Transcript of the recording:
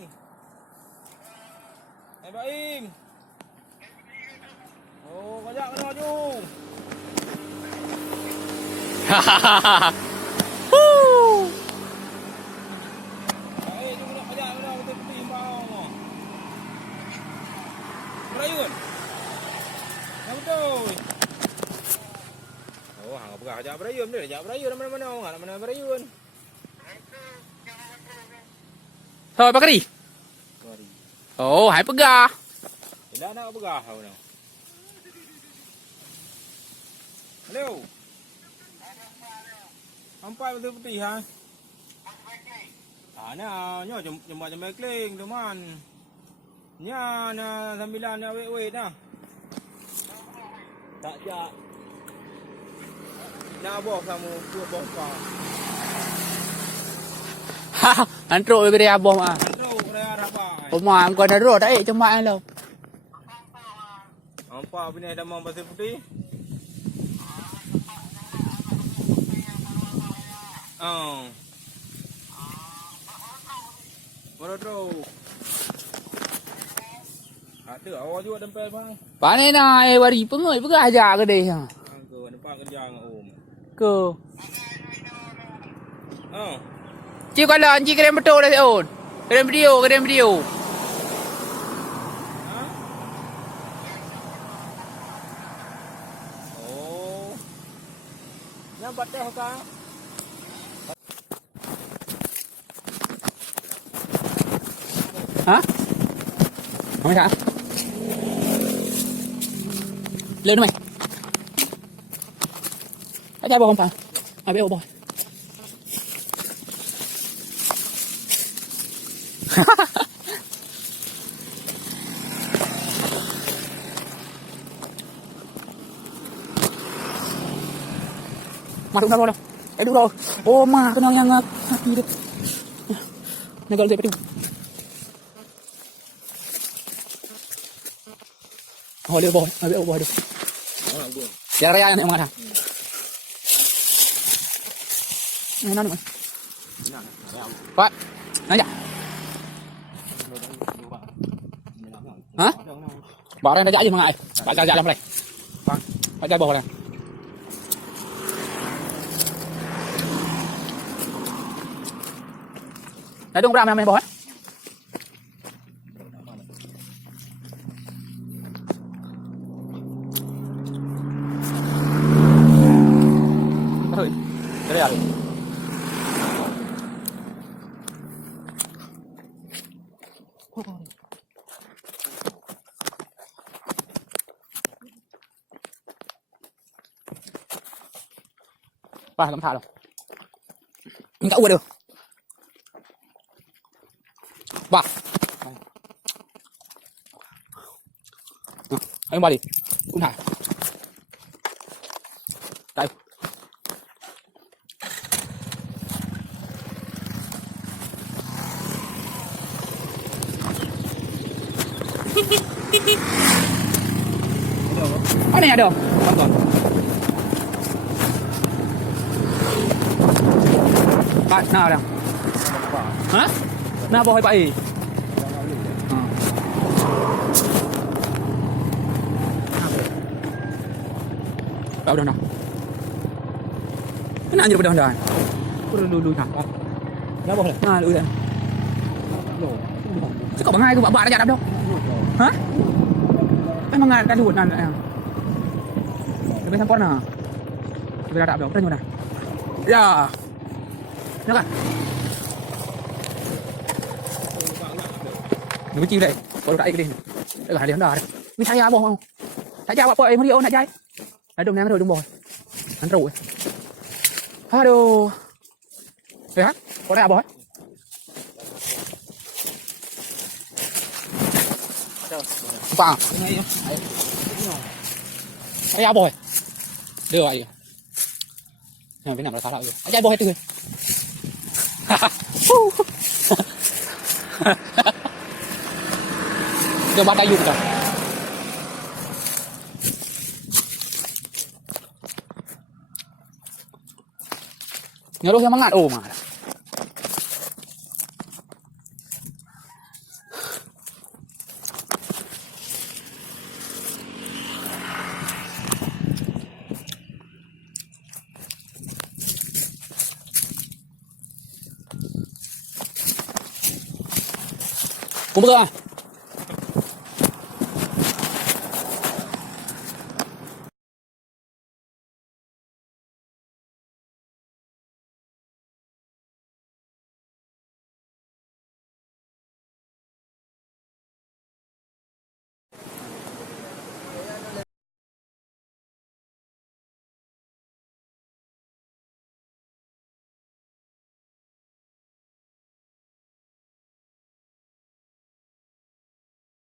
Baim. Baim. Oh, kajak kena maju. Hahaha. Jom nak kajak kena betul putih bang. Berayun. Yang betul. Oh, hang apa kajak berayun dia, kajak berayun mana-mana orang, mana berayun. Thôi bác đi. Ồ, hãy bác ga. Tidak nak bergah kau nak. Hello. Sampai betul putih ha. Nah, nyo cuma kling teman. Nya na sambilan na wait nah. Tak jak. Nak boh kamu buat boh kau. Ha, anh trội về đây à bom à. Bom mà còn nó rột đấy trong mạng đâu. Apa bini dah mau pasir putih? Oh. Waduh. Ada awak juga dempel bang. Bạn này bari pengoy bega aja ke deh. Ke nampak kerja ngak om. Ke. Oh. Chị coi lần chị cái betul đấy ổn. Cái video. Hah? Oh. Nampak dah kau. Hả? Không sao. Lên nữa mày. Cái chai bò không phải. À bé bò. Mà đúng đâu đâu. Cái đúng rồi. Ô mà cái nào yang hati dia. Này gọi dậy bắt đi. Hồi đưa bò, biết bò được. Giờ ra này mà thằng. Này nó nữa. Vậy. Nói dạ. Hả? Bỏ ra nó dã gì mà ngại. Bạn ra làm này. Bạn ra bò này. Đấy đúng ra mày bò ấy. Thôi. Cái đây à? Ba làm thả rồi. Mình cậu được. Ba. Anh ba đi. Cũng thả. Đây. Cái này được. Không còn. Bạn nào nào? Hả? Nào bò hay bậy? Đâu đâu nào? Cái nào như đâu đâu? Lùi thẳng. Nó bò này. À lùi đây. Chứ có bằng hai cái bạn đã nhặt đâu? Hả? Cái mà ngài cái đuột này này. Cái bên thằng con nào? Cái bên đạp đâu? Đây rồi này. Dạ. Nước à? Đừng có chiêu đây. Có cái đi. Đây là đến đó đây. Mình thay ra bò không? Thay ra bò em đi ôn lại dây. Đấy đồng nang rồi đồng bò. Hắn rồi. Hello. Đây hả? Có đây à bò? Vâng. Cái áo bồi. Đưa vậy. Cái nào nó tháo lại rồi. Cái bồi từ. Đưa bắt tay dùng rồi. Nhớ lúc em mắc ngạt ồ mà. Kumbaga